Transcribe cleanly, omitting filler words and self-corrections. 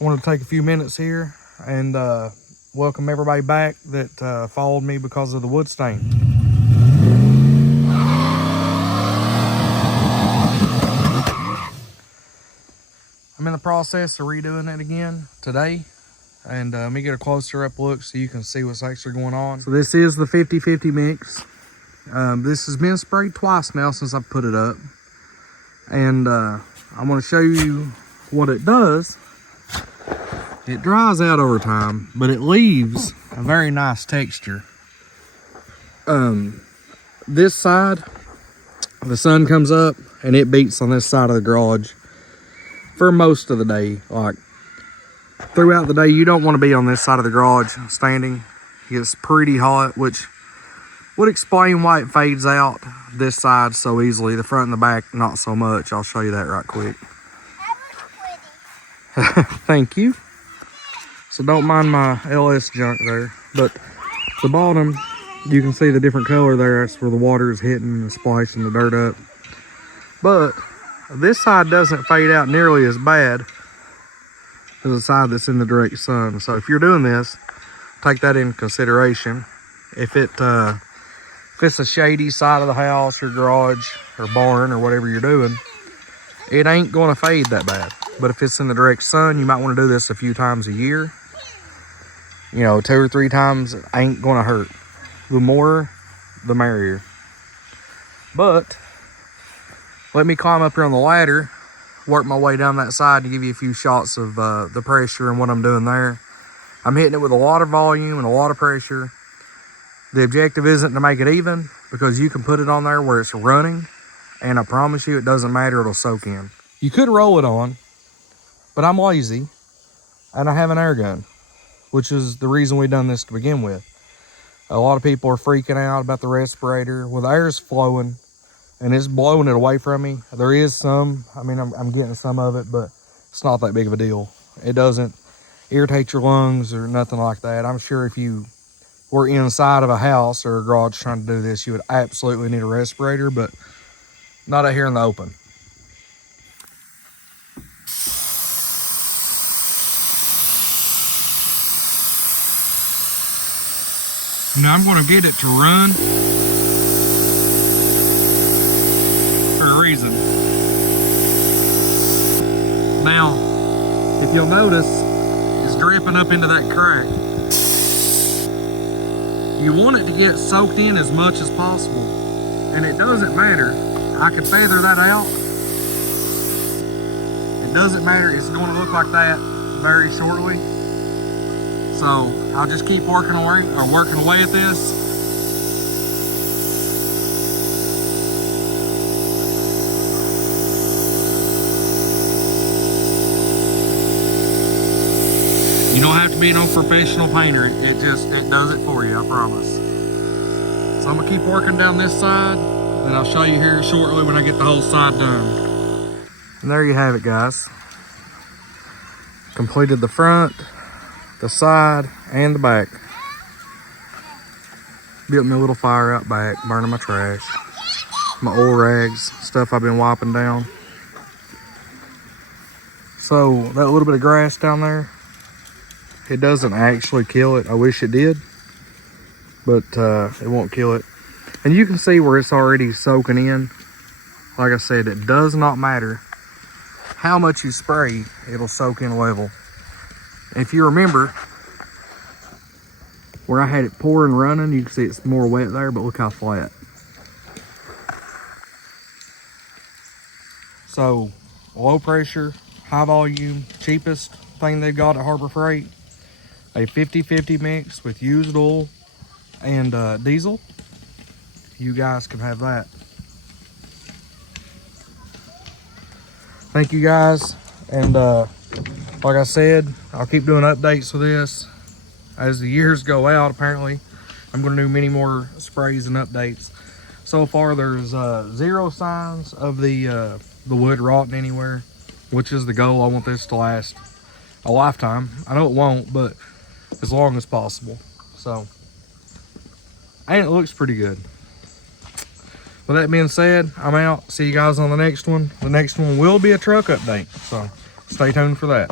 I wanted to take a few minutes here and welcome everybody back that followed me because of the wood stain. I'm in the process of redoing it again today, and let me get a closer up look so you can see what's actually going on. So this is the 50-50 mix. This has been sprayed twice now since I put it up, and I'm going to show you what it does. It dries out over time, but it leaves a very nice texture. This side, the sun comes up and it beats on this side of the garage for most of the day. Like throughout the day, you don't want to be on this side of the garage standing. It's pretty hot, which would explain why it fades out this side so easily. The front and the back, not so much. I'll show you that right quick. Thank you. So don't mind my LS junk there, but the bottom, you can see the different color there. That's where the water is hitting and splashing the dirt up. But this side doesn't fade out nearly as bad as the side that's in the direct sun. So if you're doing this, take that into consideration. If it's a shady side of the house or garage or barn or whatever you're doing, it ain't going to fade that bad. But if it's in the direct sun, you might want to do this a few times a year. You know, 2 or 3 times ain't going to hurt. The more, the merrier. But let me climb up here on the ladder, work my way down that side to give you a few shots of the pressure and what I'm doing there. I'm hitting it with a lot of volume and a lot of pressure. The objective isn't to make it even, because you can put it on there where it's running, and I promise you it doesn't matter, it'll soak in. You could roll it on, but I'm lazy and I have an air gun, which is the reason we done this to begin with. A lot of people are freaking out about the respirator. Well, the air's flowing and it's blowing it away from me. There is some, I mean, I'm getting some of it, but it's not that big of a deal. It doesn't irritate your lungs or nothing like that. I'm sure if you were inside of a house or a garage trying to do this, you would absolutely need a respirator, but not out here in the open. Now I'm going to get it to run for a reason. Now, if you'll notice, it's dripping up into that crack. You want it to get soaked in as much as possible, and it doesn't matter. I can feather that out. It doesn't matter. It's going to look like that very shortly. So I'll just keep working away at this. You don't have to be no professional painter. It does it for you, I promise. So I'm gonna keep working down this side, and I'll show you here shortly when I get the whole side done. And there you have it, guys. Completed the front, the side, and the back. Built me a little fire out back, burning my trash, my oil rags, stuff I've been wiping down. So that little bit of grass down there, it doesn't actually kill it. I wish it did, but it won't kill it. And you can see where it's already soaking in. Like I said, it does not matter how much you spray, it'll soak in level. If you remember, where I had it pouring running, you can see it's more wet there, but look how flat. So, low pressure, high volume, cheapest thing they've got at Harbor Freight. A 50-50 mix with used oil and diesel. You guys can have that. Thank you guys, and like I said, I'll keep doing updates with this as the years go out. Apparently I'm going to do many more sprays and updates. So far there's 0 signs of the wood rotting anywhere, which is the goal. I want this to last a lifetime. I know it won't, but as long as possible. So, and it looks pretty good. With that being said, I'm out. See you guys on the next one. The next one will be a truck update, so stay tuned for that.